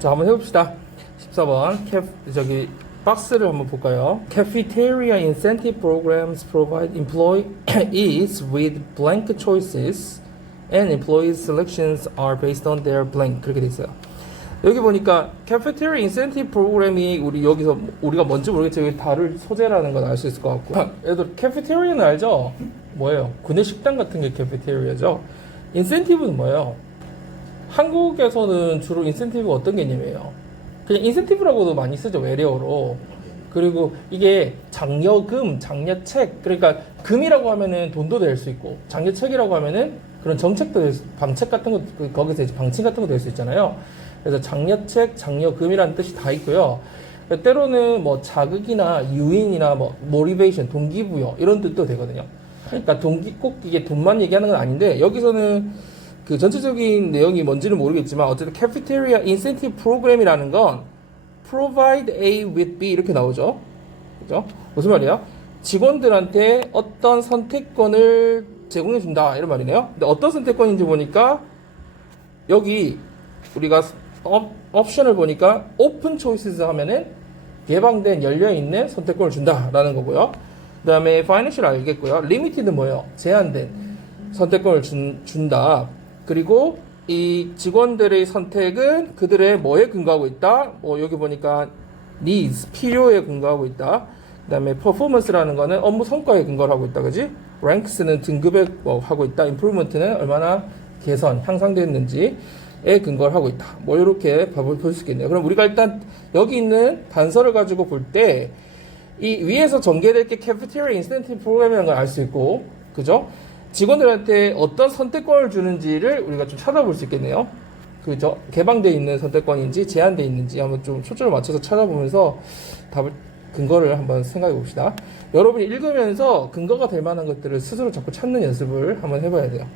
자, 한번 해봅시다. 14번. 박스를 한번 볼까요? Cafeteria incentive programs provide employees with blank choices and employees selections are based on their blank. 그렇게 돼 있어요. 여기 보니까 Cafeteria incentive 프로그램이 우리가 뭔지 모르겠지만 여기 다룰 소재라는 건 알 수 있을 것 같고. 얘들 Cafeteria는 알죠? 뭐예요? 구내 식당 같은 게 Cafeteria죠. 인센티브는 뭐예요? 한국에서는 주로 인센티브가 어떤 개념이에요? 그냥 인센티브라고도 많이 쓰죠, 외래어로. 그리고 이게 장려금, 장려책, 그러니까 금이라고 하면은 돈도 될 수 있고, 장려책이라고 하면은 그런 정책도 될 수, 방책 같은 거, 거기서 이제 방침 같은 거 될 수 있잖아요. 그래서 장려책, 장려금이라는 뜻이 다 있고요. 때로는 뭐 자극이나 유인이나 뭐 모티베이션, 동기부여 이런 뜻도 되거든요. 그러니까 꼭 이게 돈만 얘기하는 건 아닌데, 여기서는 그 전체적인 내용이 뭔지는 모르겠지만 어쨌든 Cafeteria Incentive Program이라는 건 Provide A with B 이렇게 나오죠. 그죠? 무슨 말이야? 직원들한테 어떤 선택권을 제공해 준다 이런 말이네요. 근데 어떤 선택권인지 보니까 여기 우리가 옵션을 보니까 Open Choices 하면은 개방된 열려있는 선택권을 준다라는 거고요. 그 다음에 Financial 알겠고요. Limited는 뭐예요? 제한된 선택권을 준다. 그리고 이 직원들의 선택은 그들의 뭐에 근거하고 있다? 여기 보니까 needs, 필요에 근거하고 있다. 그 다음에 performance라는 거는 업무 성과에 근거를 하고 있다. 그지? ranks는 등급에 하고 있다. improvement는 얼마나 개선, 향상됐는지에 근거를 하고 있다. 이렇게 볼 수 있겠네요. 그럼 우리가 일단 여기 있는 단서를 가지고 볼 때 이 위에서 전개될 게 Cafeteria Incentive Program이라는 걸 알 수 있고, 그죠? 직원들한테 어떤 선택권을 주는지를 우리가 좀 찾아볼 수 있겠네요. 그죠? 개방되어 있는 선택권인지 제한되어 있는지 한번 좀 초점을 맞춰서 찾아보면서 근거를 한번 생각해 봅시다. 여러분이 읽으면서 근거가 될 만한 것들을 스스로 자꾸 찾는 연습을 한번 해봐야 돼요.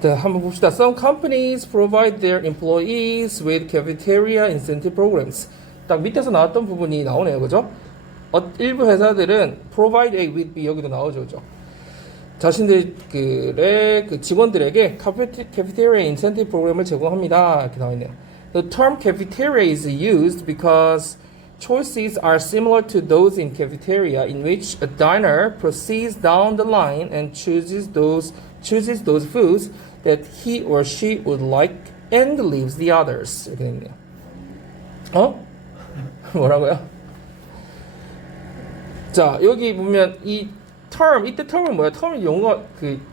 자, 한번 봅시다. Some companies provide their employees with cafeteria incentive programs. 딱 밑에서 나왔던 부분이 나오네요. 그죠? 일부 회사들은 provide A with B 여기도 나오죠. 그죠? 자신들의 그 직원들에게 cafeteria incentive 프로그램을 제공합니다. 이렇게 나와 있네요. The term cafeteria is used because choices are similar to those in cafeteria in which a diner proceeds down the line and chooses those foods that he or she would like and leaves the others. 이렇게 되네요. 뭐라고요? 자, 여기 보면 이 이때 term은 뭐야? term 용어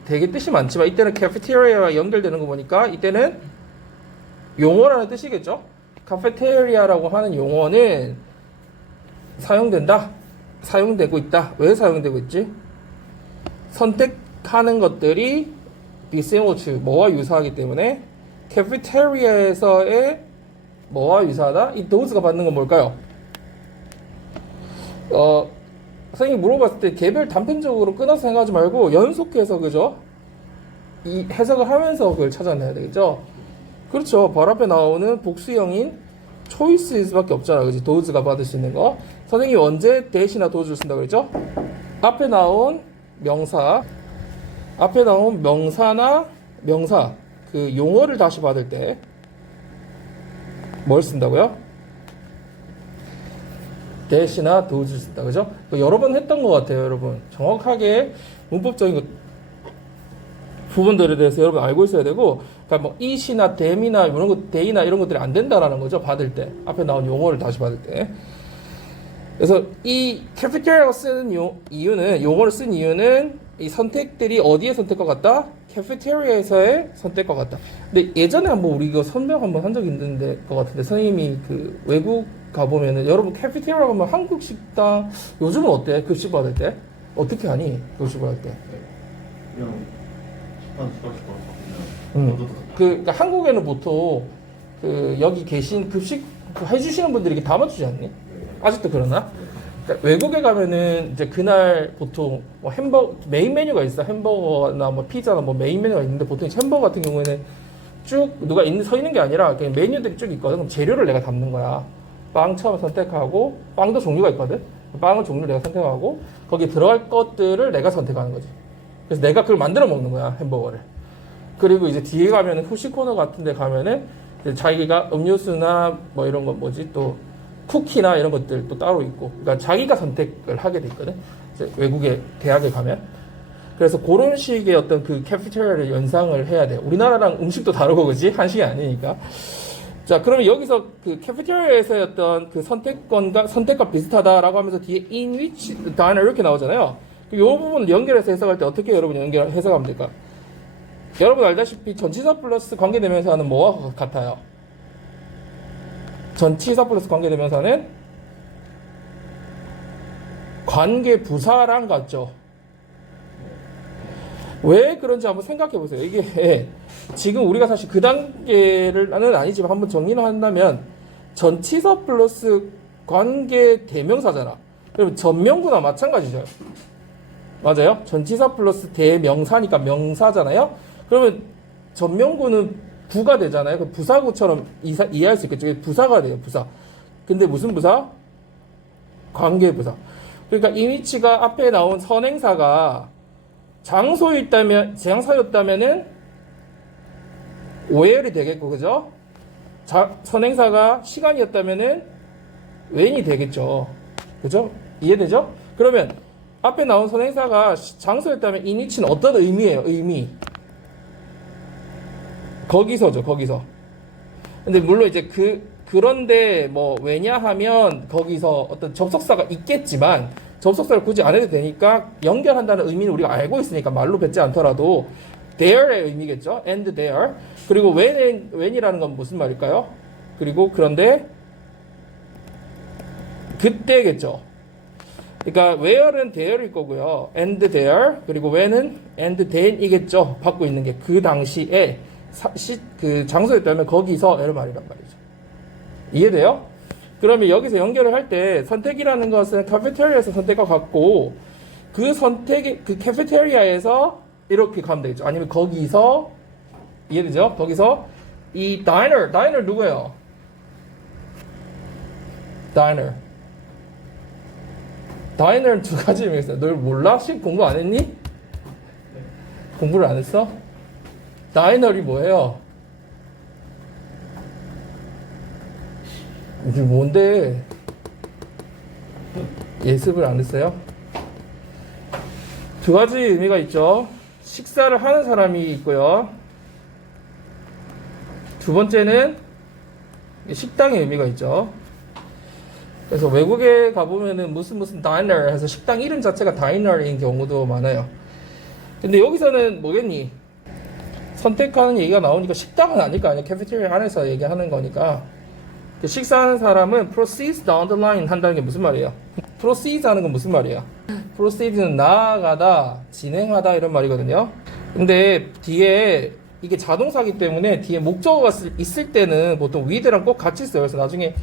되게 뜻이 많지만 이때는 cafeteria와 연결되는 거 보니까 이때는 용어라는 뜻이겠죠? cafeteria라고 하는 용어는 사용되고 있다. 왜 사용되고 있지? 선택하는 것들이 be similar to 뭐와 유사하기 때문에 cafeteria에서의 뭐와 유사하다? 이 those가 받는 건 뭘까요? 선생님이 물어봤을 때 개별 단편적으로 끊어서 생각하지 말고 연속해서, 그죠? 이 해석을 하면서 그걸 찾아내야 되겠죠? 그렇죠. 바로 앞에 나오는 복수형인 choices밖에 없잖아. 그지? does가 받을 수 있는 거. 선생님이 언제 대시나 does를 쓴다고 그랬죠? 앞에 나온 명사나 명사, 그 용어를 다시 받을 때 뭘 쓴다고요? 대시나 does를 쓴다. 그죠? 여러 번 했던 것 같아요, 여러분. 정확하게 문법적인 부분들에 대해서 여러분 알고 있어야 되고, 그러니까 뭐 it이나 them이나 이런 것, they나 이런 것들이 안 된다라는 거죠. 받을 때. 앞에 나온 용어를 다시 받을 때. 그래서 이 cafeteria가 쓰는 용어를 쓴 이유는 이 선택들이 어디에 선택과 같다? cafeteria에서의 선택과 같다. 근데 예전에 한번 우리 이거 설명 한번 한 적이 있는데 것 같은데, 선생님이 그 외국 가보면은 여러분 cafeteria 가면 한국 식당 요즘은 어때? 급식 받을 때 어떻게 하니? 급식 받을 때 그냥 식판 숟가락 그러니까 한국에는 보통 여기 계신 급식 해주시는 분들이 이렇게 담아주지 않니? 아직도 그러나? 그러니까 외국에 가면은 이제 그날 보통 뭐 메인 메뉴가 있어. 햄버거나 뭐 피자나 뭐 메인 메뉴가 있는데, 보통 햄버거 같은 경우에는 쭉 누가 서 있는 게 아니라 그냥 메뉴들이 쭉 있거든. 그럼 재료를 내가 담는 거야. 빵 처음 선택하고, 빵도 종류가 있거든. 빵은 종류를 내가 선택하고, 거기에 들어갈 것들을 내가 선택하는 거지. 그래서 내가 그걸 만들어 먹는 거야, 햄버거를. 그리고 이제 뒤에 가면은 후식 코너 같은 데 가면은 이제 자기가 음료수나 뭐 이런 거 뭐지 또 쿠키나 이런 것들 또 따로 있고, 그러니까 자기가 선택을 하게 돼 있거든. 이제 외국에 대학에 가면. 그래서 그런 식의 어떤 그 캐피테리아를 연상을 해야 돼. 우리나라랑 음식도 다르고 그지? 한식이 아니니까. 자, 그러면 여기서 그 캐피테리아에서의 어떤 그 선택과 비슷하다라고 하면서 뒤에 in which diner 이렇게 나오잖아요. 이 부분을 연결해서 해석할 때 어떻게 여러분 해석하면 될까? 여러분 알다시피 전치사 플러스 관계대명사는 뭐와 같아요? 전치사 플러스 관계대명사는 관계부사랑 같죠? 왜 그런지 한번 생각해 보세요. 이게 지금 우리가 사실 그 단계는 아니지만 한번 정리를 한다면 전치사 플러스 관계대명사잖아. 그러면 전명구나 마찬가지죠. 맞아요? 전치사 플러스 대명사니까 명사잖아요? 그러면 전명구는 부가 되잖아요. 그 부사구처럼 이해할 수 있겠죠. 부사가 돼요, 부사. 근데 무슨 부사? 관계부사. 그러니까 이 위치가 앞에 나온 선행사가 장소였다면은 where이 되겠고, 그죠? 선행사가 시간이었다면은 when이 되겠죠. 그죠? 이해되죠? 그러면 앞에 나온 선행사가 장소였다면 in which는 어떤 의미예요? 의미. 거기서죠, 거기서. 근데 물론 이제 그런데 뭐 왜냐하면 거기서 어떤 접속사가 있겠지만 접속사를 굳이 안 해도 되니까 연결한다는 의미는 우리가 알고 있으니까 말로 뱉지 않더라도 there의 의미겠죠. and there. 그리고 when이라는 건 무슨 말일까요? 그리고 그런데 그때겠죠. 그러니까 where는 there일 거고요. and there. 그리고 when은 and then이겠죠. 받고 있는 게 그 당시에 그 장소였다면 거기서 이런 말이란 말이죠. 이해돼요? 그러면 여기서 연결을 할 때 선택이라는 것은 카페테리아에서 선택과 같고 그 선택이 그 카페테리아에서 이렇게 가면 되겠죠. 아니면 거기서 이해되죠? 거기서 이 다이너 누구예요? 다이너는 두 가지 의미가 있어요. 널 몰라? 공부 안 했니? 공부를 안 했어? 다이너리 뭐예요? 이게 뭔데? 예습을 안 했어요? 두 가지 의미가 있죠. 식사를 하는 사람이 있고요. 두 번째는 식당의 의미가 있죠. 그래서 외국에 가보면은 무슨 다이너 해서 식당 이름 자체가 다이너인 경우도 많아요. 근데 여기서는 뭐겠니? 선택하는 얘기가 나오니까 식당은 아닐 거 아니야. 캐피테리아 안에서 얘기하는 거니까. 식사하는 사람은 proceeds down the line 한다는 게 무슨 말이에요? proceeds 하는 건 무슨 말이에요? proceeds는 나아가다, 진행하다 이런 말이거든요. 근데 뒤에 이게 자동사기 때문에 뒤에 목적어가 있을 때는 보통 with랑 꼭 같이 써요. 그래서 나중에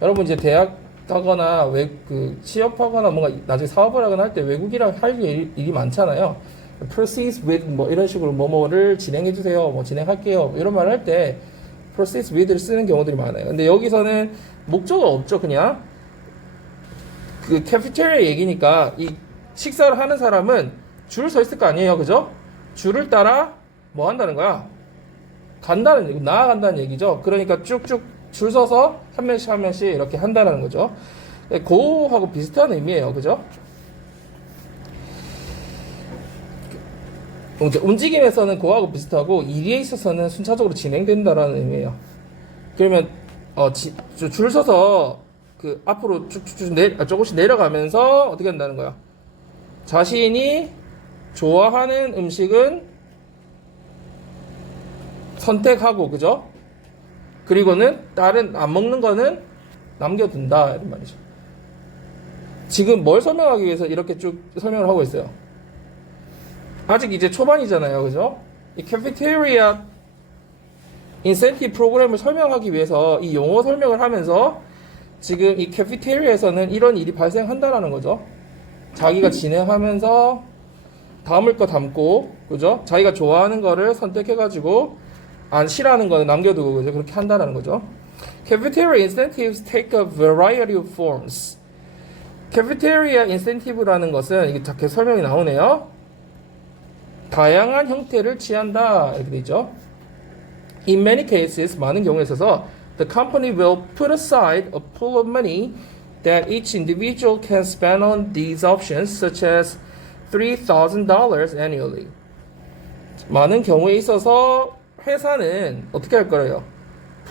여러분 이제 대학 하거나 취업하거나 뭔가 나중에 사업을 하거나 할 때 외국이랑 할 일이 많잖아요. proceeds with 뭐 이런 식으로 뭐뭐를 진행해 주세요. 뭐 진행할게요. 이런 말을 할 때 proceeds with를 쓰는 경우들이 많아요. 근데 여기서는 목적어가 없죠. 그냥 그 캐피테리아 얘기니까 이 식사를 하는 사람은 줄 서 있을 거 아니에요. 그죠? 줄을 따라 뭐 한다는 거야? 간다는 얘기, 나아간다는 얘기죠. 그러니까 쭉쭉 줄 서서 한 명씩 한 명씩 이렇게 한다는 거죠. 고하고 비슷한 의미예요. 그죠? 움직임에서는 고하고 비슷하고 일에 있어서는 순차적으로 진행된다라는 의미예요. 그러면 줄 서서 그 앞으로 조금씩 내려가면서 어떻게 한다는 거야? 자신이 좋아하는 음식은 선택하고, 그죠? 그리고는 다른 안 먹는 거는 남겨둔다 이런 말이죠. 지금 뭘 설명하기 위해서 이렇게 쭉 설명을 하고 있어요? 아직 이제 초반이잖아요, 그죠? 이 캐피테리아 인센티브 프로그램을 설명하기 위해서 이 용어 설명을 하면서 지금 이 캐피테리아에서는 이런 일이 발생한다라는 거죠. 자기가 진행하면서 담을 거 담고, 그죠? 자기가 좋아하는 거를 선택해가지고 안 싫어하는 거는 남겨두고, 그죠? 그렇게 한다는 거죠. Cafeteria incentives take a variety of forms. Cafeteria incentive라는 것은 이게 계속 설명이 나오네요. 다양한 형태를 취한다 이렇게 되죠. In many cases, 많은 경우에 있어서 the company will put aside a pool of money that each individual can spend on these options, such as $3,000 annually. 많은 경우에 있어서 회사는 어떻게 할 거예요?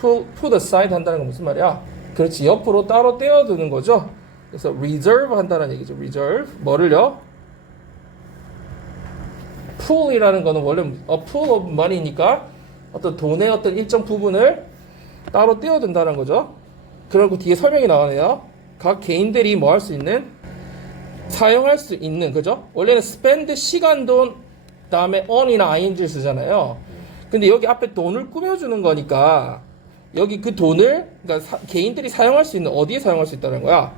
put aside 한다는 건 무슨 말이야? 그렇지, 옆으로 따로 떼어두는 거죠. 그래서 reserve 한다는 얘기죠. reserve 뭐를요? pool이라는 거는 원래 a pool of money니까 어떤 돈의 어떤 일정 부분을 따로 떼어둔다는 거죠. 그리고 뒤에 설명이 나오네요. 각 개인들이 뭐 할 수 있는? 사용할 수 있는, 그죠? 원래는 spend 시간 돈 다음에 on이나 ing를 쓰잖아요. 근데 여기 앞에 돈을 꾸며주는 거니까 여기 그 돈을 그러니까 개인들이 사용할 수 있는 어디에 사용할 수 있다는 거야?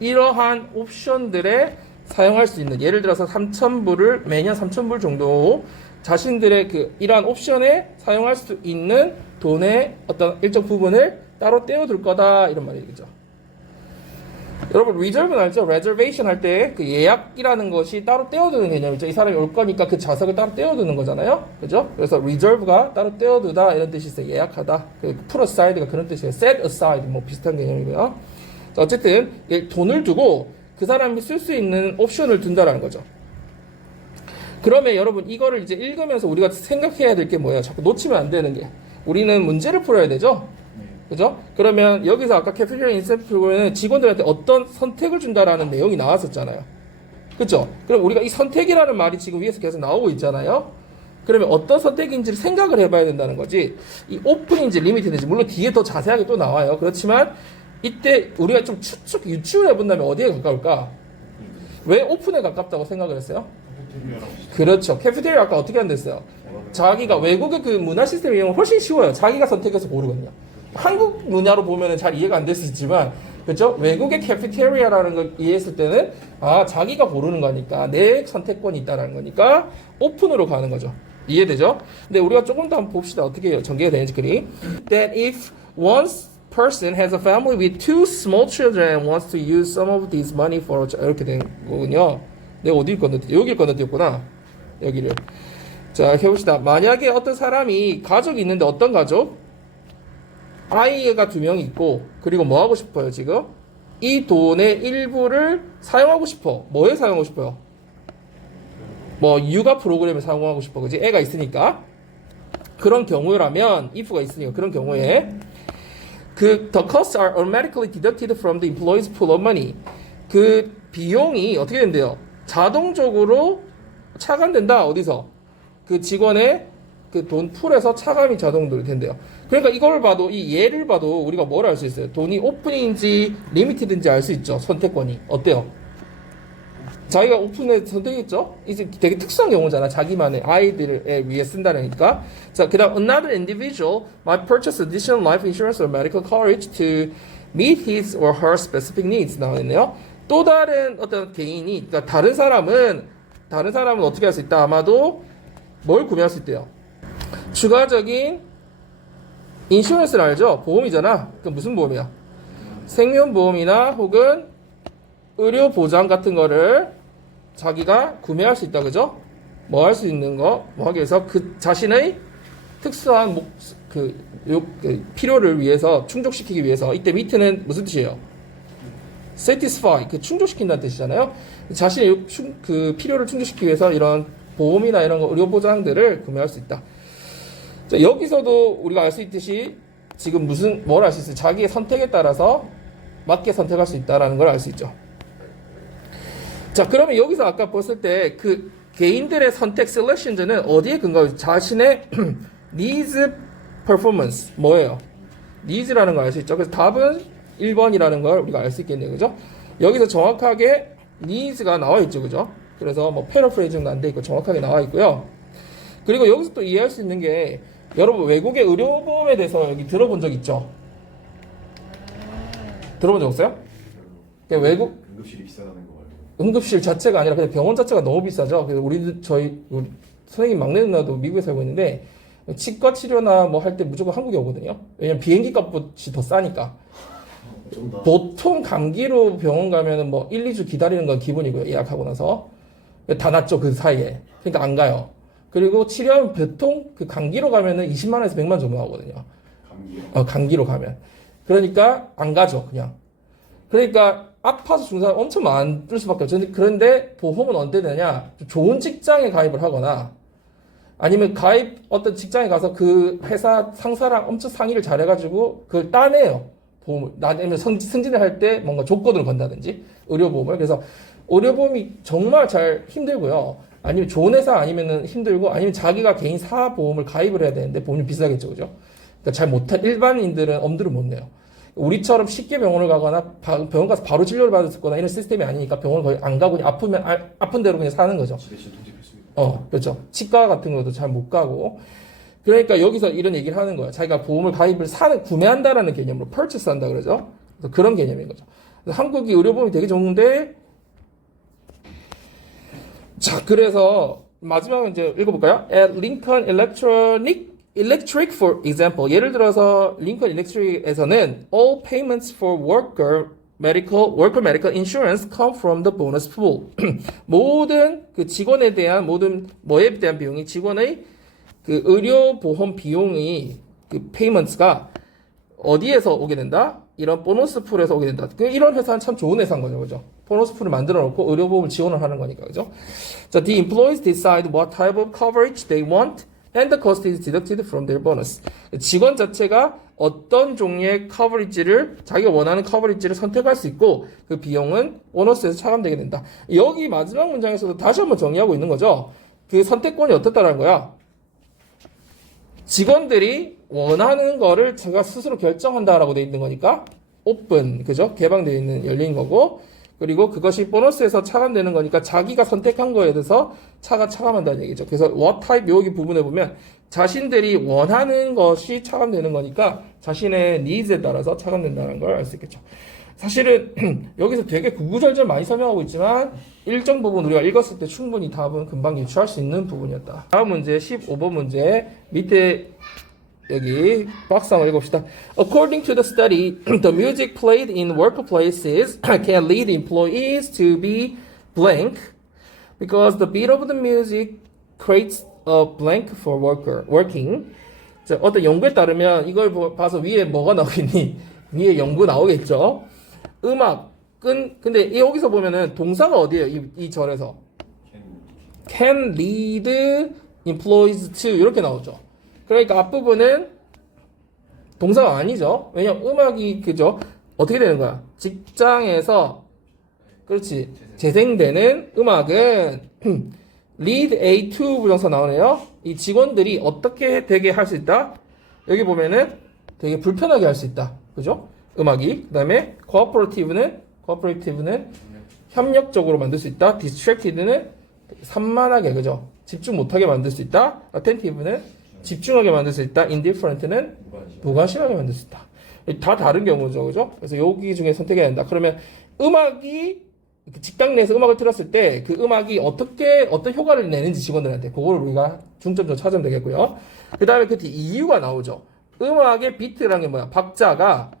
이러한 옵션들에 사용할 수 있는, 예를 들어서 3,000불을 매년 3,000불 정도 자신들의 그 이러한 옵션에 사용할 수 있는 돈의 어떤 일정 부분을 따로 떼어둘 거다 이런 말이죠. 여러분 reserve는 알죠? reservation 할 때 그 예약이라는 것이 따로 떼어두는 개념이죠. 이 사람이 올 거니까 그 좌석을 따로 떼어두는 거잖아요. 그죠? 그래서 reserve가 따로 떼어두다 이런 뜻이 있어요. 예약하다. 그 put aside가 그런 뜻이에요. set aside 뭐 비슷한 개념이고요. 자, 어쨌든 돈을 두고 그 사람이 쓸 수 있는 옵션을 둔다라는 거죠. 그러면 여러분 이거를 이제 읽으면서 우리가 생각해야 될 게 뭐예요? 자꾸 놓치면 안 되는 게, 우리는 문제를 풀어야 되죠. 그죠? 그러면 여기서 아까 캐피테리아 인센티브 프로그램은 직원들한테 어떤 선택을 준다라는 내용이 나왔었잖아요. 그죠? 그럼 우리가 이 선택이라는 말이 지금 위에서 계속 나오고 있잖아요. 그러면 어떤 선택인지를 생각을 해봐야 된다는 거지. 이 오픈인지 리미티드인지 물론 뒤에 더 자세하게 또 나와요. 그렇지만 이때 우리가 좀 유추를 해본다면 어디에 가까울까? 왜 오픈에 가깝다고 생각을 했어요? 그렇죠. 캐피테리아 아까 어떻게 한댔어요? 자기가 외국의 그 문화 시스템 이용은 훨씬 쉬워요. 자기가 선택해서 고르거든요. 한국 문화로 보면은 잘 이해가 안 될 수 있지만, 그렇죠? 외국의 캐피테리아라는 걸 이해했을 때는 자기가 고르는 거니까 내 선택권이 있다라는 거니까 오픈으로 가는 거죠. 이해되죠? 근데 우리가 조금 더 한번 봅시다. 어떻게 전개가 되는지 글이. That if one person has a family with two small children and wants to use some of this money for 이렇게 된 거군요. 내가 어디 건너뛰었지? 여기를 건너뛰었구나. 여기를. 자, 해봅시다. 만약에 어떤 사람이 가족이 있는데 어떤 가족? 아이가 2명이 있고, 그리고 뭐 하고 싶어요, 지금? 이 돈의 일부를 사용하고 싶어. 뭐에 사용하고 싶어요? 뭐, 육아 프로그램에 사용하고 싶어. 그지? 애가 있으니까. 그런 경우라면, if가 있으니까, 그런 경우에, the costs are automatically deducted from the employee's pool of money. 그 비용이 어떻게 된대요? 자동적으로 차감된다. 어디서? 그 직원의 그 돈 풀에서 차감이 자동으로 된대요. 그러니까 이걸 봐도, 이 예를 봐도 우리가 뭘 알 수 있어요? 돈이 오픈인지 리미티드인지 알 수 있죠. 선택권이. 어때요? 자기가 오픈에 선택했죠? 이제 되게 특수한 경우잖아. 자기만의 아이들에 위해 쓴다니까. 자, 그 다음 another individual might purchase additional life insurance or medical coverage to meet his or her specific needs 나와있네요. 또 다른 어떤 개인이, 그러니까 다른 사람은 어떻게 할 수 있다? 아마도 뭘 구매할 수 있대요? 추가적인 인슈런스를 알죠? 보험이잖아. 그 무슨 보험이야? 생명보험이나 혹은 의료보장 같은 거를 자기가 구매할 수 있다. 그죠? 뭐 할 수 있는 거, 뭐 하기 위해서 그 자신의 특수한 필요를 위해서 충족시키기 위해서. 이때 밑에는 무슨 뜻이에요? satisfy, 그 충족시킨다는 뜻이잖아요. 자신의 그 필요를 충족시키기 위해서 이런 보험이나 이런 거, 의료보장들을 구매할 수 있다. 자, 여기서도 우리가 알 수 있듯이 지금 뭘 알 수 있어요? 자기의 선택에 따라서 맞게 선택할 수 있다라는 걸 알 수 있죠. 자, 그러면 여기서 아까 봤을 때 그 개인들의 선택 셀렉션즈는 어디에 근거해요? 자신의 needs performance 뭐예요? needs라는 걸 알 수 있죠. 그래서 답은 1번이라는 걸 우리가 알 수 있겠네요. 그죠? 여기서 정확하게 needs가 나와 있죠. 그죠? 그래서 뭐 패러프레이징도 안 돼 있고 정확하게 나와 있고요. 그리고 여기서 또 이해할 수 있는 게, 여러분 외국의 의료보험에 대해서 여기 들어본 적 있죠? 들어본 적 없어요? 외국 응급실이 비싸다는 거 말고. 응급실 자체가 아니라 그냥 병원 자체가 너무 비싸죠. 그래서 우리 선생님 막내 누나도 미국에 살고 있는데 치과 치료나 뭐 할 때 무조건 한국에 오거든요. 왜냐면 비행기 값이 더 싸니까. 보통 감기로 병원 가면은 뭐 1, 2주 기다리는 건 기본이고요. 예약하고 나서 다 낫죠, 그 사이에. 그러니까 안 가요. 그리고 치료하면 보통 그 감기로 가면은 20만 원에서 100만 원 정도 나오거든요. 감기요. 감기로 가면. 그러니까 안 가죠, 그냥. 그러니까 아파서 죽는 사람 엄청 많을 수밖에 없죠. 그런데 보험은 언제 되냐? 좋은 직장에 가입을 하거나 아니면 어떤 직장에 가서 그 회사 상사랑 엄청 상의를 잘해가지고 그걸 따내요. 보험을. 아니면 승진을 할 때 뭔가 조건을 건다든지 의료보험을. 그래서 의료보험이 정말 잘 힘들고요. 아니면 좋은 회사 아니면은 힘들고 아니면 자기가 개인 사보험을 가입을 해야 되는데 보험이 비싸겠죠, 그죠? 그러니까 잘 못한 일반인들은 엄두를 못 내요. 우리처럼 쉽게 병원을 가거나 병원 가서 바로 진료를 받았거나 이런 시스템이 아니니까 병원을 거의 안 가고 그냥 아픈 대로 그냥 사는 거죠. 집에 진통제했습니다. 그렇죠. 치과 같은 것도 잘 못 가고. 그러니까 여기서 이런 얘기를 하는 거예요. 자기가 보험을 구매한다라는 개념으로 purchase 한다 그러죠. 그래서 그런 개념인 거죠. 그래서 한국이 의료보험이 되게 좋은데, 자, 그래서 마지막으로 이제 읽어볼까요? At Lincoln Electric, for example. 예를 들어서 링컨 일렉트릭에서는 all payments for worker medical insurance come from the bonus pool. 모든 그 직원에 대한 모든 뭐에 대한 비용이 직원의 그 의료보험 비용이 그 payments가 어디에서 오게 된다? 이런 보너스 풀에서 오게 된다. 이런 회사는 참 좋은 회사인 거죠, 그죠? 보너스 풀을 만들어 놓고 의료보험을 지원을 하는 거니까, 그죠? 자, the employees decide what type of coverage they want, and the cost is deducted from their bonus. 직원 자체가 어떤 종류의 커버리지를 자기가 원하는 커버리지를 선택할 수 있고 그 비용은 보너스에서 차감되게 된다. 여기 마지막 문장에서도 다시 한번 정리하고 있는 거죠. 그 선택권이 어떻다라는 거야? 직원들이 원하는 거를 제가 스스로 결정한다라고 돼 있는 거니까 오픈, 그죠? 개방되어 있는 열린 거고, 그리고 그것이 보너스에서 차감되는 거니까 자기가 선택한 거에 대해서 차감한다는 얘기죠. 그래서 what type 여기 부분에 보면 자신들이 원하는 것이 차감되는 거니까 자신의 nids에 따라서 차감된다는 걸 알 수 있겠죠. 사실은 여기서 되게 구구절절 많이 설명하고 있지만 일정 부분 우리가 읽었을 때 충분히 답은 금방 유추할 수 있는 부분이었다. 다음 문제 15번 문제 밑에 여기 박스 한번 읽어봅시다. According to the study, the music played in workplaces can lead employees to be blank because the beat of the music creates a blank for working. 자, 어떤 연구에 따르면 이걸 봐서 위에 뭐가 나오겠니? 위에 연구 나오겠죠. 근데 여기서 보면은 동사가 어디예요? 이 절에서 can lead employees to 이렇게 나오죠. 그러니까 앞부분은 동사가 아니죠. 왜냐면 음악이 그죠? 어떻게 되는 거야? 직장에서 그렇지 재생되는 음악은 lead A to 부정사 나오네요. 이 직원들이 어떻게 되게 할 수 있다? 여기 보면은 되게 불편하게 할 수 있다. 그죠? 음악이. 그 다음에 cooperative는 협력적으로 만들 수 있다. distracted는 산만하게, 그죠? 집중 못하게 만들 수 있다. attentive는 집중하게 만들 수 있다. indifferent는 무관심하게 만들 수 있다. 다 다른 경우죠, 그죠? 그래서 여기 중에 선택해야 된다. 그러면 음악이 직장 내에서 음악을 틀었을 때 그 음악이 어떤 효과를 내는지 직원들한테 그걸 우리가 중점적으로 찾으면 되겠고요. 그 다음에 그 뒤 이유가 나오죠. 음악의 비트라는 게 뭐야? 박자가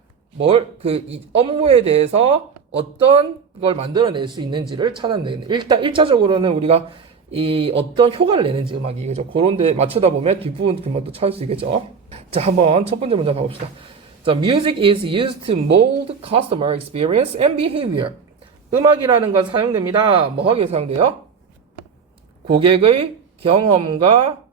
이 업무에 대해서 어떤 걸 만들어낼 수 있는지를 찾아내는. 일단 1차적으로는 우리가 이 어떤 효과를 내는지 음악이, 그죠? 그런 데 맞추다 보면 뒷부분 금방 또 찾을 수 있겠죠. 자, 한번 첫 번째 문제 가봅시다. 자, music is used to mold customer experience and behavior. 음악이라는 건 사용됩니다. 뭐 하기에 사용돼요? 고객의 경험과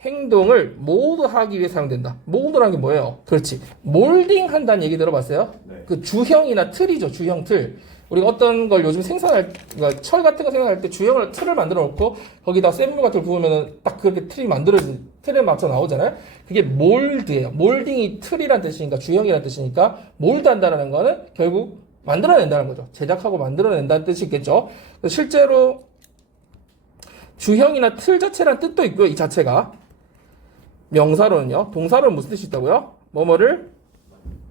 행동을 몰드하기 위해 사용된다. 몰드라는 게 뭐예요? 그렇지. 몰딩 한다는 얘기 들어봤어요? 네. 그 주형이나 틀이죠. 주형 틀. 우리가 어떤 걸 요즘 그러니까 철 같은 거 생산할 때 틀을 만들어 놓고 거기다 샘물 같은 걸 부으면은 딱 그렇게 틀에 맞춰 나오잖아요? 그게 몰드예요. 몰딩이 틀이란 뜻이니까, 주형이란 뜻이니까, 몰드 한다는 거는 결국 만들어낸다는 거죠. 제작하고 만들어낸다는 뜻이 있겠죠. 실제로 주형이나 틀 자체란 뜻도 있고요. 이 자체가. 명사로는요. 동사로는 무슨 뜻이 있다고요? 뭐뭐를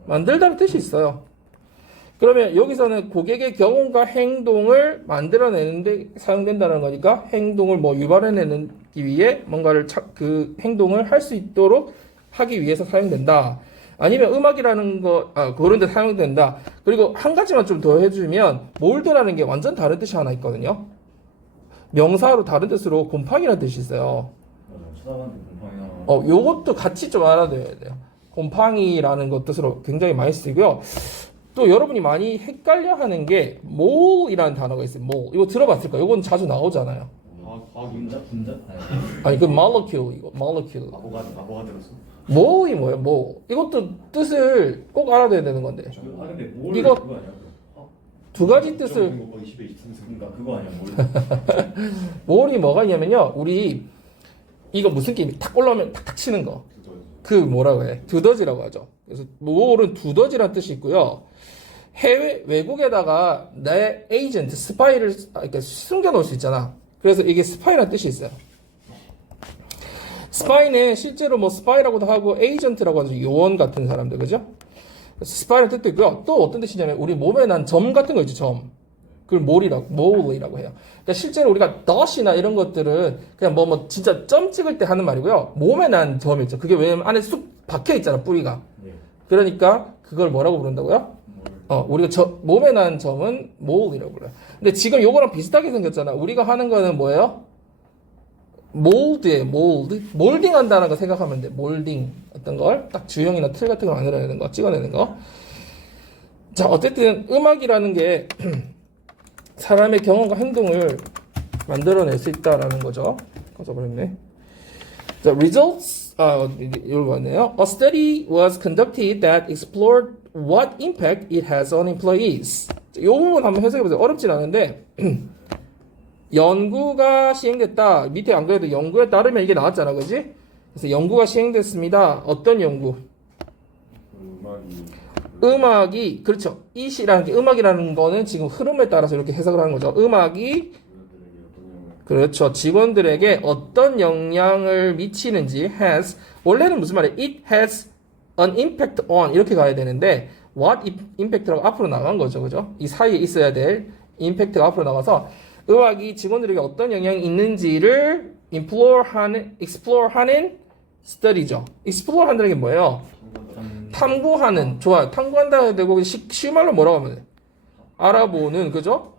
만들다는 뜻이 있어요. 그러면 여기서는 고객의 경험과 행동을 만들어내는데 사용된다는 거니까 행동을 유발해내기 위해 뭔가를 그 행동을 할 수 있도록 하기 위해서 사용된다. 아니면 음악이라는 그런 데 사용된다. 그리고 한 가지만 좀 더 해주면 몰드라는 게 완전 다른 뜻이 하나 있거든요. 명사로 다른 뜻으로 곰팡이라는 뜻이 있어요. 찾아봤는데 곰팡이 나와. 요것도 같이 좀 알아둬야 돼요. 곰팡이라는 것 뜻으로 굉장히 많이 쓰이고요. 또 여러분이 많이 헷갈려 하는 게 몰이라는 단어가 있어요. 몰. 이거 들어봤을 거예요. 이건 자주 나오잖아요. 과학 분자? 아니, 그 molecule, 이거, molecule. 바보가 들었어. 몰이 뭐예요, 몰. 이것도 뜻을 꼭 알아둬야 되는 건데. 근데 뭘 이거 그거 아니야? 두 가지 뜻을, 거의 10에 23승. 그러니까 그거 아니야? 몰이 뭐가 있냐면요. 우리, 이거 무슨 게임, 탁 올라오면 탁탁 치는 거. 그 뭐라고 해? 두더지라고 하죠. 그래서 몰은 두더지라는 뜻이 있고요. 해외 외국에다가 내 에이전트 스파이를 이렇게 숨겨놓을 수 있잖아. 그래서 이게 스파이라는 뜻이 있어요. 스파이는 실제로 뭐 스파이라고도 하고 에이전트라고 하죠. 요원 같은 사람들, 그죠? 스파이라는 뜻도 있고요. 또 어떤 뜻이냐면 우리 몸에 난 점 같은 거 있죠. 점. 그걸 몰이라고 해요. 그러니까 실제로 우리가 dot이나 이런 것들은 그냥 뭐 진짜 점 찍을 때 하는 말이고요. 몸에 난 점이 있죠. 그게 왜냐면 안에 쑥 박혀 있잖아, 뿌리가. 그러니까 그걸 뭐라고 부른다고요? 우리가 몸에 난 점은 몰이라고 불러요. 근데 지금 요거랑 비슷하게 생겼잖아. 우리가 하는 거는 뭐예요? 몰드예요, 몰드. 몰딩 한다는 거 생각하면 돼. 몰딩. 어떤 걸 딱 주형이나 틀 같은 걸 만들어내는 거, 찍어내는 거. 자, 어쨌든 음악이라는 게 사람의 경험과 행동을 만들어낼 수 있다라는 거죠. 꺼져버렸네. The results, 이거 왔네요. A study was conducted that explored what impact it has on employees. 이 부분 한번 해석해보세요. 어렵진 않은데 연구가 시행됐다. 밑에 안 그래도 연구에 따르면 이게 나왔잖아, 그지? 그래서 연구가 시행됐습니다. 어떤 연구? 음악이 그렇죠. 이시라는 게 음악이라는 거는 지금 흐름에 따라서 이렇게 해석을 하는 거죠. 음악이 그렇죠. 직원들에게 어떤 영향을 미치는지 has 원래는 무슨 말이에요? It has an impact on 이렇게 가야 되는데 what impact라고 앞으로 나간 거죠, 그죠? 이 사이에 있어야 될 impact가 앞으로 나가서 음악이 직원들에게 어떤 영향이 있는지를 explore 하는 study죠. explore 한다는 게 뭐예요? 탐구하는, 좋아요. 탐구한다 해야 되고, 쉬운 말로 뭐라고 하면 돼? 알아보는, 그죠?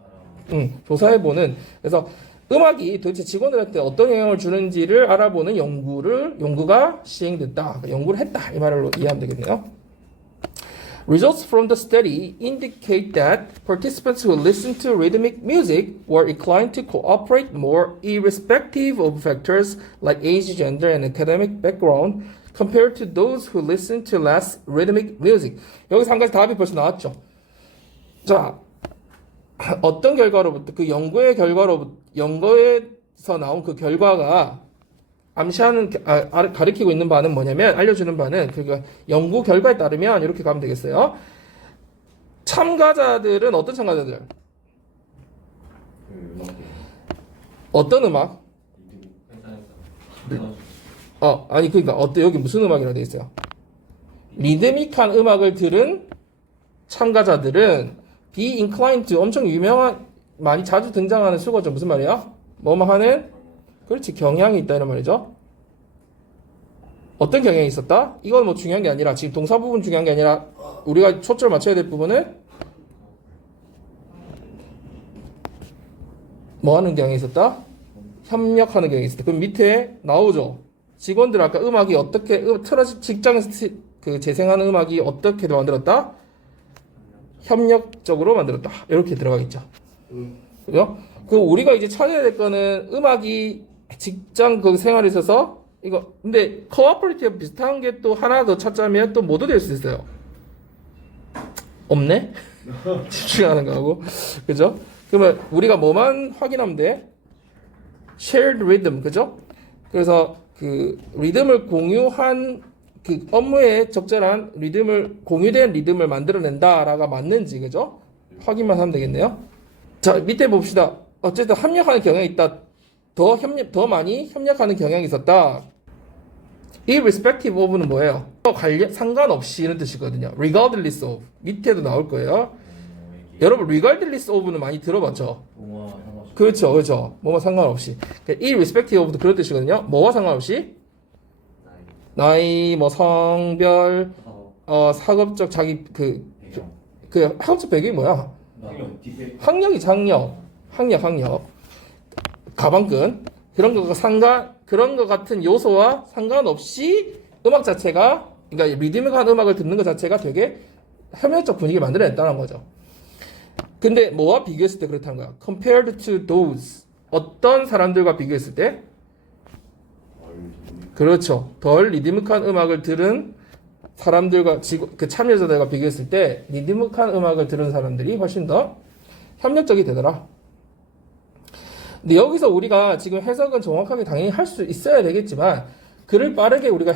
조사해보는. 그래서 음악이 도대체 직원들한테 어떤 영향을 주는지를 알아보는 연구가 시행됐다. 연구를 했다. 이 말로 이해하면 되겠네요. Results from the study indicate that participants who listened to rhythmic music were inclined to cooperate more irrespective of factors like age, gender, and academic background compared to those who listened to less rhythmic music. 여기서 한 가지 답이 벌써 나왔죠. 자, 어떤 결과로부터 그 연구에서 나온 그 결과가 암시하는 가리키고 있는 바는 뭐냐면 알려주는 바는 그러니까 연구 결과에 따르면 이렇게 가면 되겠어요. 참가자들은 어떤 참가자들? 어떤 음악? 아니 그러니까 여기 무슨 음악이라고 돼 있어요? 리드믹한 음악을 들은 참가자들은 be inclined to 엄청 유명한 많이 자주 등장하는 수거죠. 무슨 말이야? 뭐뭐 하는 그렇지 경향이 있다 이런 말이죠. 어떤 경향이 있었다? 이건 뭐 중요한 게 아니라 지금 동사 부분 중요한 게 아니라 우리가 초점을 맞춰야 될 부분은 뭐 하는 경향이 있었다? 협력하는 경향이 있었다. 그럼 밑에 나오죠. 직원들 아까 음악이 어떻게 직장에서 그 재생하는 음악이 어떻게 만들었다? 협력적으로 만들었다. 이렇게 들어가겠죠. 그죠? 그 우리가 이제 찾아야 될 거는 음악이 직장 그 생활에 있어서 이거 근데 코어퍼레이티브 비슷한 게 또 하나 더 찾자면 또 뭐도 될 수 있어요. 없네? 집중하는 거하고 그죠? 그러면 우리가 뭐만 확인하면 돼? shared rhythm 그죠? 그래서 그 리듬을 공유한 그 업무에 적절한 공유된 리듬을 만들어낸다라가 맞는지 그죠? 확인만 하면 되겠네요. 자 밑에 봅시다. 어쨌든 협력하는 경향이 있다. 더 많이 협력하는 경향이 있었다. irrespective of는 뭐예요? 상관없이 이런 뜻이거든요. regardless of 밑에도 나올 거예요. 여러분 regardless of는 많이 들어봤죠? 그렇죠. 뭐와 상관없이. irrespective of도 그런 뜻이거든요. 뭐와 상관없이? 나이, 뭐 성별, 사업적 자기 그 학업적 배경이 뭐야? 학력, 가방끈 그런 거가 그런 것 같은 요소와 상관없이 음악 자체가, 그러니까 리드미컬한 음악을 듣는 것 자체가 되게 협력적 분위기를 만들어냈다는 거죠. 근데 뭐와 비교했을 때 그렇다는 거야. Compared to those. 어떤 사람들과 비교했을 때? 그렇죠. 덜 리드미컬한 음악을 들은 사람들과 그 참여자들과 비교했을 때 리드미컬한 음악을 들은 사람들이 훨씬 더 협력적이 되더라. 근데 여기서 우리가 지금 해석은 정확하게 당연히 할 수 있어야 되겠지만 글을 빠르게 우리가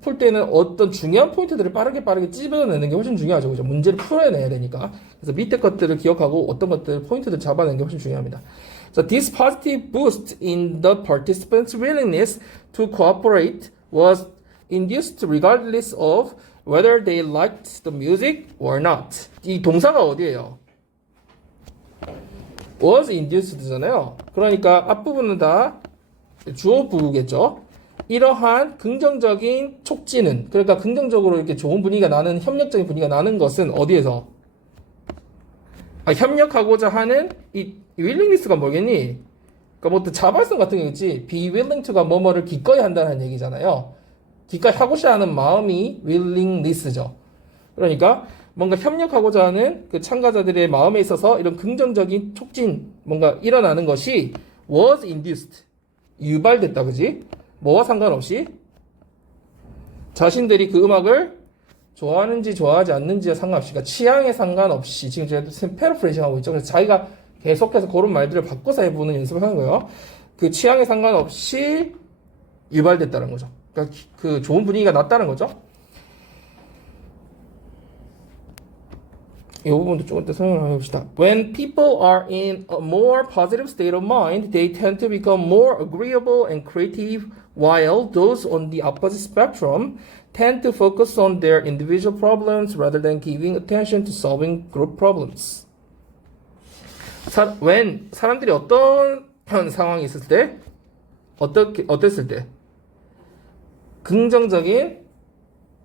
풀 때는 어떤 중요한 포인트들을 빠르게 찝어내는 게 훨씬 중요하죠. 그죠? 문제를 풀어내야 되니까. 그래서 밑에 것들을 기억하고 어떤 것들 포인트들 잡아내는 게 훨씬 중요합니다. So this positive boost in the participants' willingness to cooperate was induced regardless of whether they liked the music or not. 이 동사가 어디예요? was induced잖아요. 그러니까 앞부분은 다 주어 부구겠죠. 이러한 긍정적인 촉진은, 그러니까 긍정적으로 이렇게 좋은 분위기가 나는, 협력적인 분위기가 나는 것은 어디에서? 협력하고자 하는 이 willingness가 뭐겠니? 그러니까 뭐 자발성 같은 게 있지. be willing to가 뭐뭐를 기꺼이 한다는 얘기잖아요. 기꺼이 하고자 하는 마음이 willingness죠. 그러니까 뭔가 협력하고자 하는 그 참가자들의 마음에 있어서 이런 긍정적인 촉진, 뭔가 일어나는 것이 was induced. 유발됐다, 그지? 뭐와 상관없이 자신들이 그 음악을 좋아하는지 좋아하지 않는지와 상관없이, 그러니까 취향에 상관없이, 지금 제가 패러프레이징 하고 있죠. 그래서 자기가 계속해서 그런 말들을 바꿔서 해보는 연습을 하는 거예요. 그 취향에 상관없이 유발됐다는 거죠. 그러니까 그 좋은 분위기가 났다는 거죠. 이 부분도 조금 더 설명을 해봅시다. When people are in a more positive state of mind, they tend to become more agreeable and creative, while those on the opposite spectrum tend to focus on their individual problems rather than giving attention to solving group problems. when 사람들이 어떤 상황이 있을 때, 어땠을 때, 긍정적인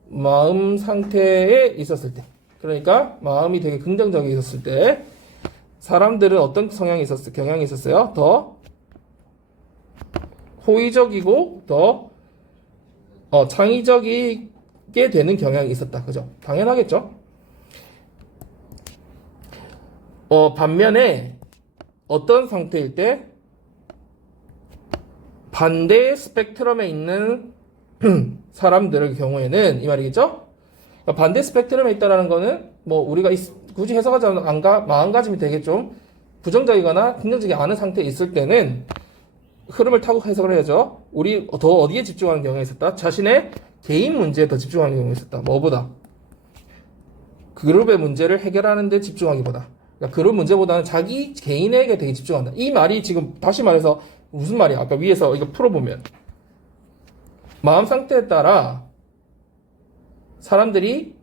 마음 상태에 있었을 때, 그러니까 마음이 되게 긍정적이 있었을 때 사람들은 어떤 경향이 있었어요? 더 호의적이고 더 창의적이게 되는 경향이 있었다. 그죠? 당연하겠죠? 반면에 어떤 상태일 때 반대 스펙트럼에 있는 사람들의 경우에는 이 말이겠죠? 반대 스펙트럼에 있다라는 거는 뭐 우리가 굳이 해석하지 않은 마음가짐이 되게 좀 부정적이거나 긍정적이지 않은 상태에 있을 때는 흐름을 타고 해석을 해야죠. 우리 더 어디에 집중하는 경우가 있었다? 자신의 개인 문제에 더 집중하는 경우가 있었다. 뭐보다? 그룹의 문제를 해결하는 데 집중하기보다. 그러니까 그룹 문제보다는 자기 개인에게 되게 집중한다. 이 말이 지금 다시 말해서 무슨 말이야? 아까 위에서 이거 풀어보면 마음 상태에 따라 사람들이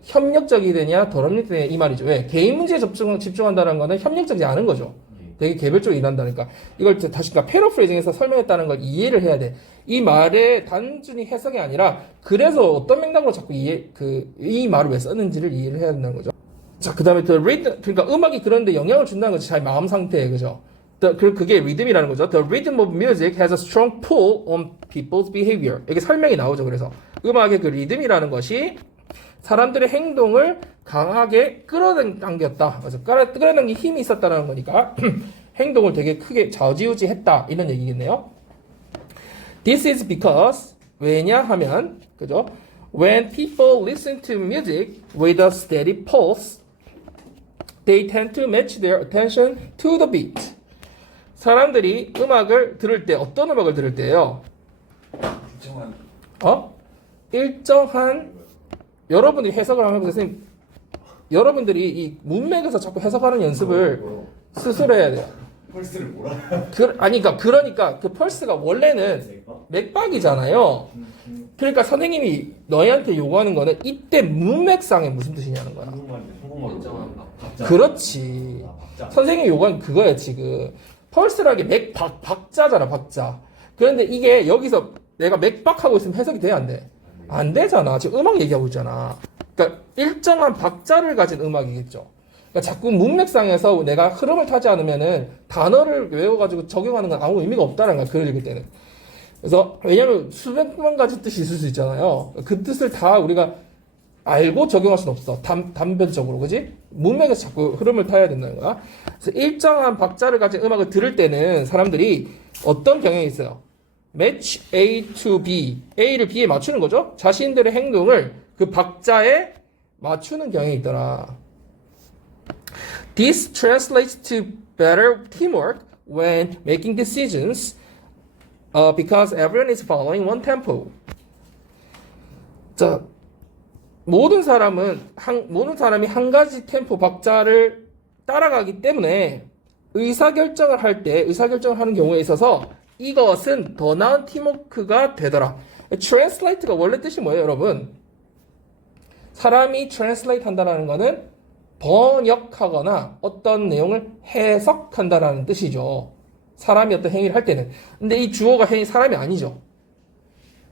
협력적이 되냐 덜 협력적이 되냐 이 말이죠. 왜? 개인 문제에 집중한다는 거는 협력적이지 않은 거죠. 되게 개별적으로 일한다니까. 이걸 다시 패러프레이징해서 설명했다는 걸 이해를 해야 돼. 이 말의 단순히 해석이 아니라 그래서 어떤 맥락으로 자꾸 이 말을 왜 썼는지를 이해를 해야 된다는 거죠. 자, 그 다음에 그러니까 음악이 그런데 영향을 준다는 거지. 자기 마음 상태에, 그죠? 그게 리듬이라는 거죠. The rhythm of music has a strong pull on people's behavior. 이게 설명이 나오죠. 그래서 음악의 그 리듬이라는 것이 사람들의 행동을 강하게 끌어당겼다. 맞아. 끌어당긴 힘이 있었다는 거니까 행동을 되게 크게 좌지우지했다. 이런 얘기겠네요. This is because 왜냐하면 그죠? When people listen to music with a steady pulse, they tend to match their attention to the beat. 사람들이 음악을 들을 때 어떤 음악을 들을 때예요? 일정한 여러분들이 해석을 하면 선생님 여러분들이 이 문맥에서 자꾸 해석하는 연습을 스스로 해야 돼요. 펄스를 뭐라? 그러니까 그 펄스가 원래는 맥박이잖아요. 그러니까 선생님이 너희한테 요구하는 거는 이때 문맥상에 무슨 뜻이냐는 거야. 한국말로 박자. 그렇지. 선생님이 요구하는 그거야 지금. 펄스라는 게 박자잖아, 박자. 그런데 이게 여기서 내가 맥박하고 있으면 해석이 돼, 안 돼? 안 되잖아. 지금 음악 얘기하고 있잖아. 그러니까 일정한 박자를 가진 음악이겠죠. 그러니까 자꾸 문맥상에서 내가 흐름을 타지 않으면은 단어를 외워가지고 적용하는 건 아무 의미가 없다는 거야. 글을 읽을 때는. 그래서 왜냐면 수백만 가지 뜻이 있을 수 있잖아요. 그 뜻을 다 우리가 알고 적용할 수는 없어. 단변적으로, 그지? 문맥에서 자꾸 흐름을 타야 된다는 거야. 그래서 일정한 박자를 가진 음악을 들을 때는 사람들이 어떤 경향이 있어요? match A to B. A를 B에 맞추는 거죠? 자신들의 행동을 그 박자에 맞추는 경향이 있더라. This translates to better teamwork when making decisions because everyone is following one tempo. 자, 모든 사람이 한 가지 템포 박자를 따라가기 때문에 의사결정을 하는 경우에 있어서 이것은 더 나은 팀워크가 되더라. translate가 원래 뜻이 뭐예요, 여러분? 사람이 translate 한다는 거는 번역하거나 어떤 내용을 해석한다라는 뜻이죠. 사람이 어떤 행위를 할 때는. 근데 이 주어가 사람이 아니죠.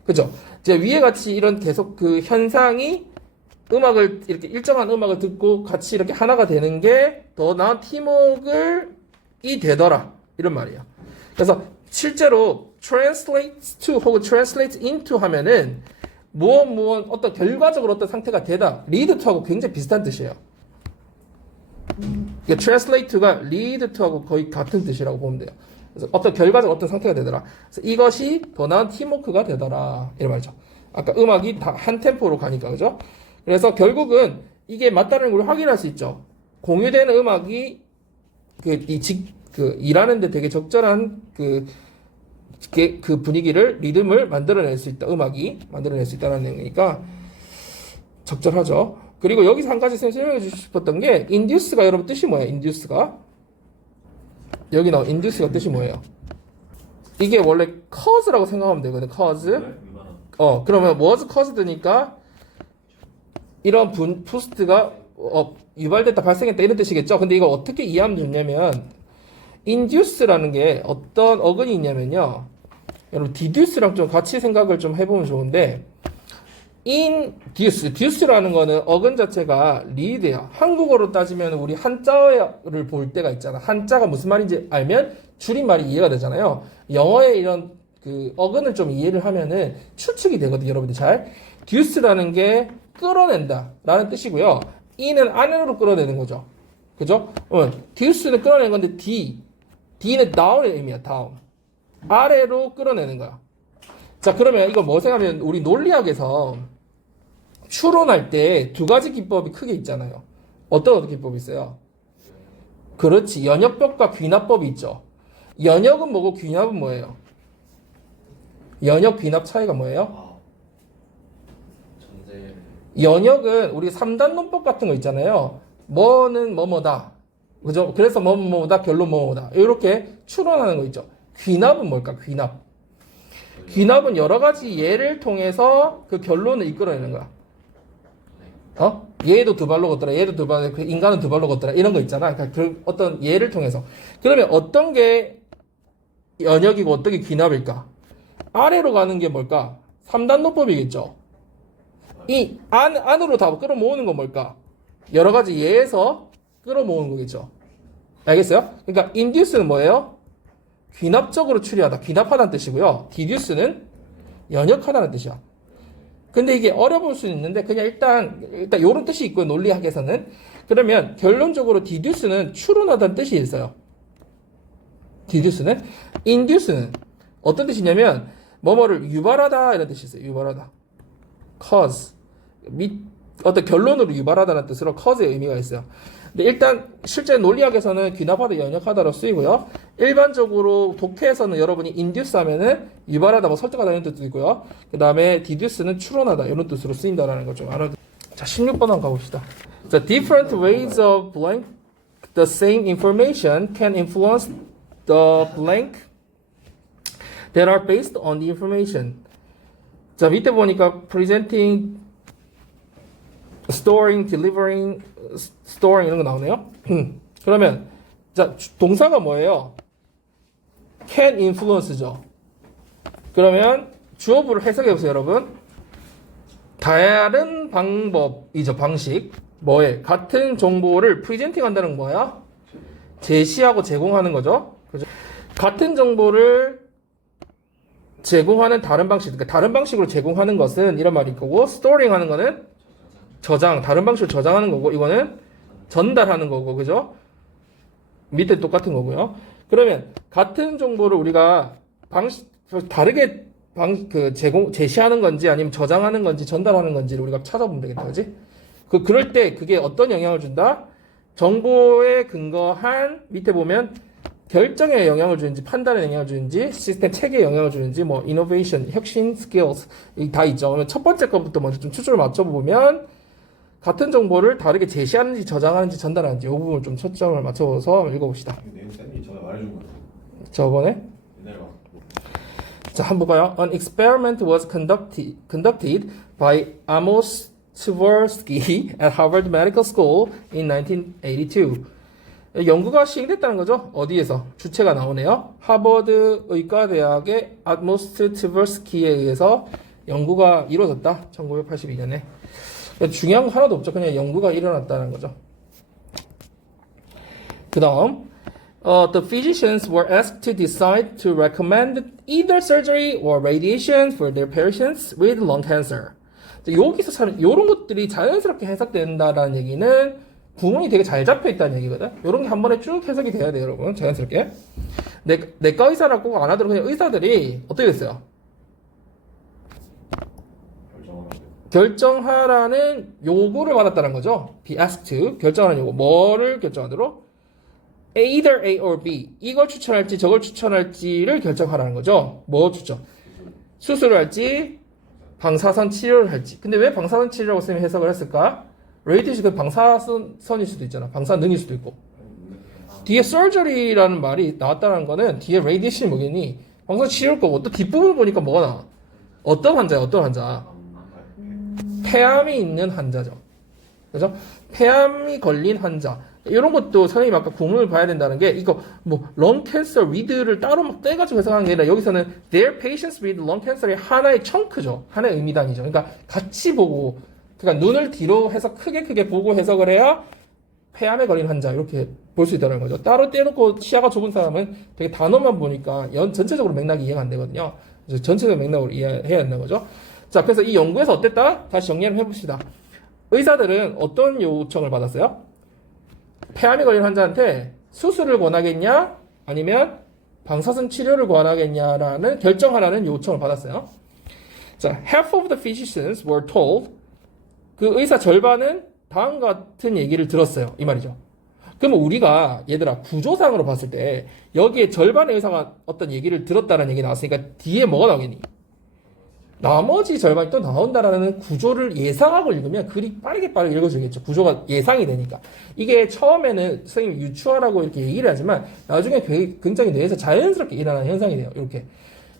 그죠? 이제 위에 같이 이런 계속 그 현상이 이렇게 일정한 음악을 듣고 같이 이렇게 하나가 되는 게 더 나은 팀워크이 되더라. 이런 말이에요. 그래서 실제로 translates to 혹은 translates into 하면은 무엇 어떤 결과적으로 어떤 상태가 되다. lead to하고 굉장히 비슷한 뜻이에요. 그러니까 translate to가 lead to하고 거의 같은 뜻이라고 보면 돼요. 그래서 어떤 결과적으로 어떤 상태가 되더라. 그래서 이것이 더 나은 팀워크가 되더라. 이런 말이죠. 아까 음악이 다 한 템포로 가니까, 그죠? 그래서 결국은 이게 맞다는 걸 확인할 수 있죠. 공유되는 음악이 일하는데 되게 적절한 그 분위기를, 리듬을 만들어낼 수 있다. 음악이 만들어낼 수 있다는 내용이니까 적절하죠. 그리고 여기서 한 가지 설명해 주고 싶었던 게 induce가 여러분 뜻이 뭐예요? induce가 여기 나온 induce가 뜻이 뭐예요? 이게 원래 cause라고 생각하면 되거든. cause. 그러면 was caused니까 이런 부스트가 유발됐다, 발생했다 이런 뜻이겠죠. 근데 이거 어떻게 이해하면 좋냐면 induce라는 게 어떤 어근이 있냐면요. 여러분 deduce랑 좀 같이 생각을 좀 해보면 좋은데 induce라는 거는 어근 자체가 lead야. 한국어로 따지면 우리 한자어를 볼 때가 있잖아. 한자가 무슨 말인지 알면 줄임말이 이해가 되잖아요. 영어의 이런 그 어근을 좀 이해를 하면은 추측이 되거든요, 여러분들 잘. duce라는 게 끌어낸다 라는 뜻이고요. e는 안으로 끌어내는 거죠. 그죠? duce는 끌어내는 건데 D는 down의 의미야, down. 아래로 끌어내는 거야. 자, 그러면 이거 뭐 생각하면 우리 논리학에서 추론할 때 두 가지 기법이 크게 있잖아요. 어떤 기법이 있어요? 그렇지. 연역법과 귀납법이 있죠. 연역은 뭐고 귀납은 뭐예요? 연역, 귀납 차이가 뭐예요? 연역은 우리 3단 논법 같은 거 있잖아요. 뭐는 뭐뭐다. 그죠? 그래서 뭐뭐다, 결론 뭐뭐다. 이렇게 추론하는 거 있죠. 귀납은 뭘까? 귀납은 여러 가지 예를 통해서 그 결론을 이끌어내는 거야. 얘도 두 발로 걷더라. 얘도 두 발로, 인간은 두 발로 걷더라. 이런 거 있잖아. 그러니까 그 어떤 예를 통해서. 그러면 어떤 게 연역이고 어떤 게 귀납일까? 아래로 가는 게 뭘까? 3단 논법이겠죠. 이 안으로 다 끌어모으는 건 뭘까? 여러 가지 예에서 끌어모으는 거겠죠. 알겠어요? 그러니까 induce는 뭐예요? 귀납적으로 추리하다, 귀납하다는 뜻이고요. deduce는 연역하다는 뜻이야. 근데 이게 어려볼 수는 있는데 그냥 일단 이런 뜻이 있고요, 논리학에서는. 그러면 결론적으로 deduce는 추론하다는 뜻이 있어요. deduce는. induce는 어떤 뜻이냐면 뭐뭐를 유발하다 이런 뜻이 있어요. 유발하다. cause. 어떤 결론으로 유발하다는 뜻으로 cause의 의미가 있어요. 근데 일단 실제 논리학에서는 귀납하다, 연역하다로 쓰이고요. 일반적으로 독해에서는 여러분이 induce 하면은 유발하다, 뭐 설득하다 이런 뜻도 있고요. 그 다음에 deduce는 추론하다 이런 뜻으로 쓰인다라는 걸 좀 알아두세요. 자, 16번 한번 가봅시다. The different ways of blank the same information can influence the blank that are based on the information. 자, 밑에 보니까 presenting, storing, delivering, storing 이런 거 나오네요. 그러면 자, 동사가 뭐예요? can influence죠. 그러면 주어부를 해석해 보세요, 여러분. 다른 방법이죠, 방식. 뭐에? 같은 정보를 프리젠팅 한다는 건 뭐야? 제시하고 제공하는 거죠. 그죠? 같은 정보를 제공하는 다른 방식, 그러니까 다른 방식으로 제공하는 것은 이런 말일 거고, 스토링 하는 거는 저장, 다른 방식으로 저장하는 거고, 이거는 전달하는 거고, 그죠? 밑에 똑같은 거고요. 그러면 같은 정보를 우리가 다르게 제시하는 건지 아니면 저장하는 건지 전달하는 건지를 우리가 찾아보면 되겠다, 그지? 그럴 때 그게 어떤 영향을 준다? 정보에 근거한 밑에 보면 결정에 영향을 주는지 판단에 영향을 주는지 시스템 체계에 영향을 주는지 뭐 이노베이션, 혁신, 스킬스 다 있죠. 그러면 첫 번째 것부터 먼저 좀 추출을 맞춰보면 같은 정보를 다르게 제시하는지 저장하는지 전달하는지 이 부분을 좀 초점을 맞춰서 읽어봅시다. 내일 쌤이 전에 말해준 거 같아요. 저번에 옛날에 막 자, 한번 볼까요? An experiment was conducted by Amos Tversky at Harvard Medical School in 1982. 연구가 시행됐다는 거죠. 어디에서? 주체가 나오네요. 하버드 의과대학의 Amos Tversky에 의해서 연구가 이루어졌다. 1982년에. 중요한 거 하나도 없죠. 그냥 연구가 일어났다는 거죠. 그 다음 the physicians were asked to decide to recommend either surgery or radiation for their patients with lung cancer. 여기서 이런 것들이 자연스럽게 해석된다라는 얘기는 구문이 되게 잘 잡혀 있다는 얘기거든. 이런 게 한 번에 쭉 해석이 돼야 돼요, 여러분. 자연스럽게. 내과 의사라고 꼭 안 하더라도 그냥 의사들이 어떻게 됐어요? 결정하라는 요구를 받았다는 거죠. be asked to 결정하는 요구. 뭐를 결정하도록? either A or B. 이걸 추천할지 저걸 추천할지를 결정하라는 거죠. 뭐 추천? 수술을 할지 방사선 치료를 할지. 근데 왜 방사선 치료라고 쌤이 해석을 했을까? 레이디시 그 방사선일 수도 있잖아. 방사능일 수도 있고. 뒤에 surgery라는 말이 나왔다는 거는 뒤에 radiation이 뭐겠니? 방사선 치료일 거고 또 뒷부분 보니까 뭐가 나와? 어떤 환자야? 어떤 환자? 폐암이 있는 환자죠. 그죠? 폐암이 걸린 환자. 이런 것도 선생님 아까 구문을 봐야 된다는 게 이거 뭐 lung cancer with를 따로 막 떼가지고 해석하는 게 아니라 여기서는 their patients with lung cancer의 하나의 청크죠. 하나의 의미단위죠. 그러니까 같이 보고 그러니까 눈을 뒤로 해서 크게 보고 해석을 해야 폐암에 걸린 환자 이렇게 볼 수 있다는 거죠. 따로 떼놓고 시야가 좁은 사람은 되게 단어만 보니까 전체적으로 맥락이 이해가 안 되거든요. 그래서 전체적 맥락으로 이해해야 된다는 거죠. 자, 그래서 이 연구에서 어땠다? 다시 정리를 해봅시다. 의사들은 어떤 요청을 받았어요? 폐암이 걸린 환자한테 수술을 권하겠냐? 아니면 방사선 치료를 권하겠냐라는 결정하라는 요청을 받았어요. 자, half of the physicians were told 그 의사 절반은 다음과 같은 얘기를 들었어요. 이 말이죠. 그러면 우리가 얘들아 구조상으로 봤을 때 여기에 절반의 의사가 어떤 얘기를 들었다는 얘기 나왔으니까 뒤에 뭐가 나오겠니? 나머지 절반이 또 나온다라는 구조를 예상하고 읽으면 글이 빠르게 읽어지겠죠. 구조가 예상이 되니까. 이게 처음에는 선생님이 유추하라고 이렇게 얘기를 하지만 나중에 굉장히 뇌에서 자연스럽게 일어나는 현상이 돼요. 이렇게.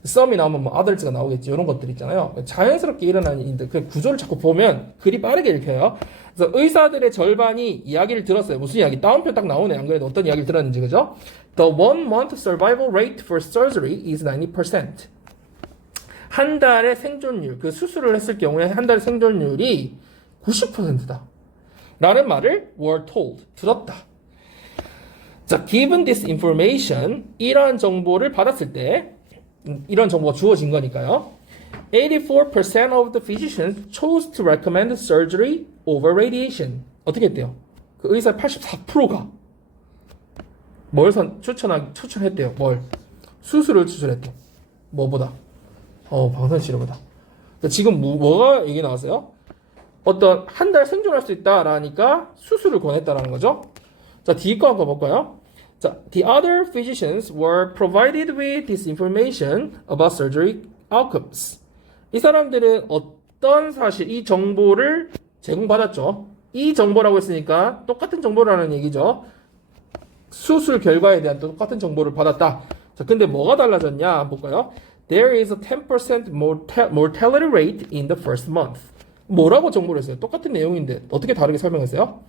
썸이 나오면 뭐 others가 나오겠죠. 이런 것들 있잖아요. 자연스럽게 일어나는 일인데 그 구조를 자꾸 보면 글이 빠르게 읽혀요. 그래서 의사들의 절반이 이야기를 들었어요. 무슨 이야기? 다운표 딱 나오네. 안 그래도 어떤 이야기를 들었는지, 그죠? The 1 month survival rate for surgery is 90%. 한 달의 생존율, 그 수술을 했을 경우에 한 달의 생존율이 90%다. 라는 말을 were told, 들었다. 자, given this information, 이러한 정보를 받았을 때, 이런 정보가 주어진 거니까요. 84% of the physicians chose to recommend surgery over radiation. 어떻게 했대요? 그 의사 84%가 뭘 추천했대요? 뭘? 수술을 추천했대요. 뭐보다? 방사선 치료보다. 지금 뭐가 얘기 나왔어요? 어떤 한 달 생존할 수 있다라니까 수술을 권했다라는 거죠. 자, 뒤에 거 한번 볼까요? 자, the other physicians were provided with this information about surgery outcomes. 이 사람들은 어떤 사실, 이 정보를 제공받았죠. 이 정보라고 했으니까 똑같은 정보라는 얘기죠. 수술 결과에 대한 똑같은 정보를 받았다. 자, 근데 뭐가 달라졌냐? 한번 볼까요? There is a 10% mortality rate in the first month. 뭐라고 정보를 했어요? 똑같은 내용인데 어떻게 다르게 설명했어요?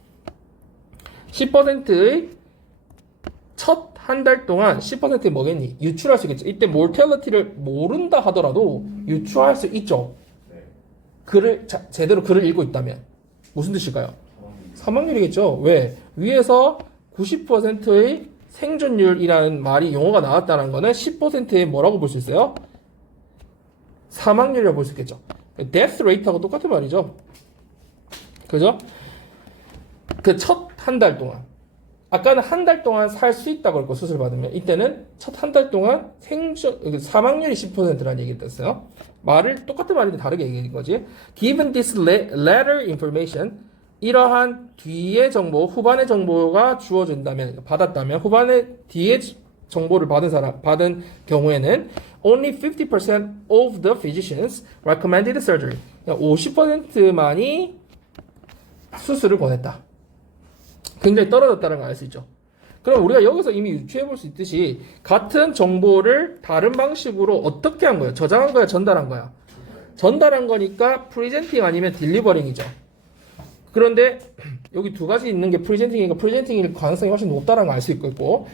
10%의 첫 한 달 동안 10%의 뭐겠니? 유출할 수 있겠죠. 이때 mortality를 모른다 하더라도 유추할 수 있죠. 글을 제대로 글을 읽고 있다면 무슨 뜻일까요? 사망률이겠죠. 왜? 위에서 90%의 생존율이라는 말이 용어가 나왔다는 거는 10%의 뭐라고 볼 수 있어요? 사망률이라고 볼 수 있겠죠. death rate하고 똑같은 말이죠. 그죠? 그 첫 한 달 동안. 아까는 한 달 동안 살 수 있다고 했고 수술 받으면 이때는 첫 한 달 동안 사망률이 10%라는 얘기를 했어요. 말을 똑같은 말인데 다르게 얘기한 거지. Given this latter information, 이러한 뒤의 정보, 후반의 정보가 주어진다면, 받았다면, 후반의 뒤의 정보를 받은 경우에는 only 50% of the physicians recommended surgery. 50%만이 수술을 권했다. 굉장히 떨어졌다는 걸 알 수 있죠. 그럼 우리가 여기서 이미 유추해 볼 수 있듯이 같은 정보를 다른 방식으로 어떻게 한 거예요? 저장한 거야, 전달한 거야? 전달한 거니까 프리젠팅 아니면 딜리버링이죠. 그런데 여기 두 가지 있는 게 프리젠팅이니까 프리젠팅일 가능성이 훨씬 높다는 걸 알 수 있고,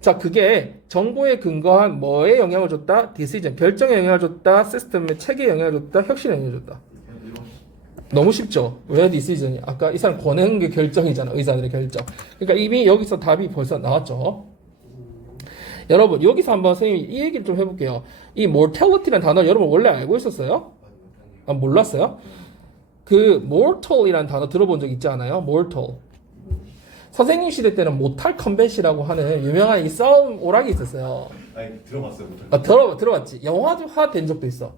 자, 그게 정보에 근거한 뭐에 영향을 줬다? 디시전, 결정에 영향을 줬다? 시스템의 체계에 영향을 줬다? 혁신에 영향을 줬다? 너무 쉽죠? 왜 디시전이? 아까 이 사람 권하는 게 결정이잖아. 의사들의 결정. 그러니까 이미 여기서 답이 벌써 나왔죠. 여러분, 여기서 한번 선생님이 이 얘기를 좀 해볼게요. 이 mortality라는 단어 여러분 원래 알고 있었어요? 아, 몰랐어요? 그 mortal이라는 단어 들어본 적 있지 않아요? mortal. 선생님 시대 때는 모탈 컴뱃이라고 하는 유명한 이 싸움 오락이 있었어요. 아니 들어봤어요. 들어봤지. 영화화 된 적도 있어.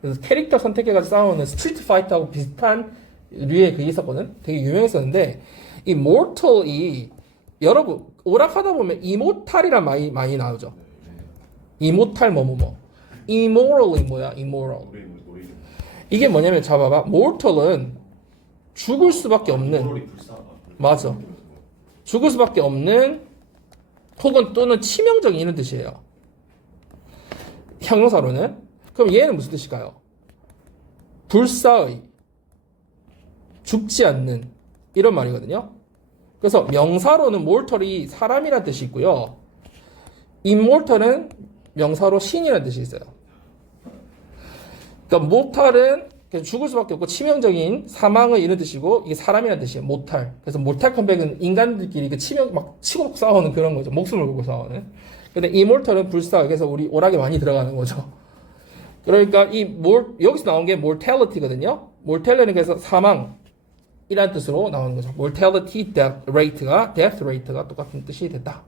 그래서 캐릭터 선택해가지고 싸우는 스트리트 파이터하고 비슷한 류의 그게 있었거든. 되게 유명했었는데 이 mortal이 여러분 오락하다 보면 이모탈이란 말이 많이 나오죠. 이모탈 뭐뭐뭐. immoral이 뭐야? immoral. 이게 뭐냐면 잡아봐. mortal은 죽을 수밖에 없는. 맞아. 죽을 수밖에 없는 혹은 또는 치명적인 이런 뜻이에요. 형용사로는. 그럼 얘는 무슨 뜻일까요? 불사의, 죽지 않는 이런 말이거든요. 그래서 명사로는 mortal이 사람이라는 뜻이 있고요. immortal은 명사로 신이라는 뜻이 있어요. 그러니까 mortal은 죽을 수밖에 없고 치명적인 사망의 이런 뜻이고 이게 사람이라는 뜻이에요. mortal. 그래서 mortal combat은 인간들끼리 막 치고 싸우는 그런 거죠. 목숨을 걸고 싸우는. 근데 immortal은 불사의. 그래서 우리 오락에 많이 들어가는 거죠. 그러니까 여기서 나온 게 mortality거든요. mortality는 그래서 사망이라는 뜻으로 나오는 거죠. mortality death rate가 똑같은 뜻이 됐다.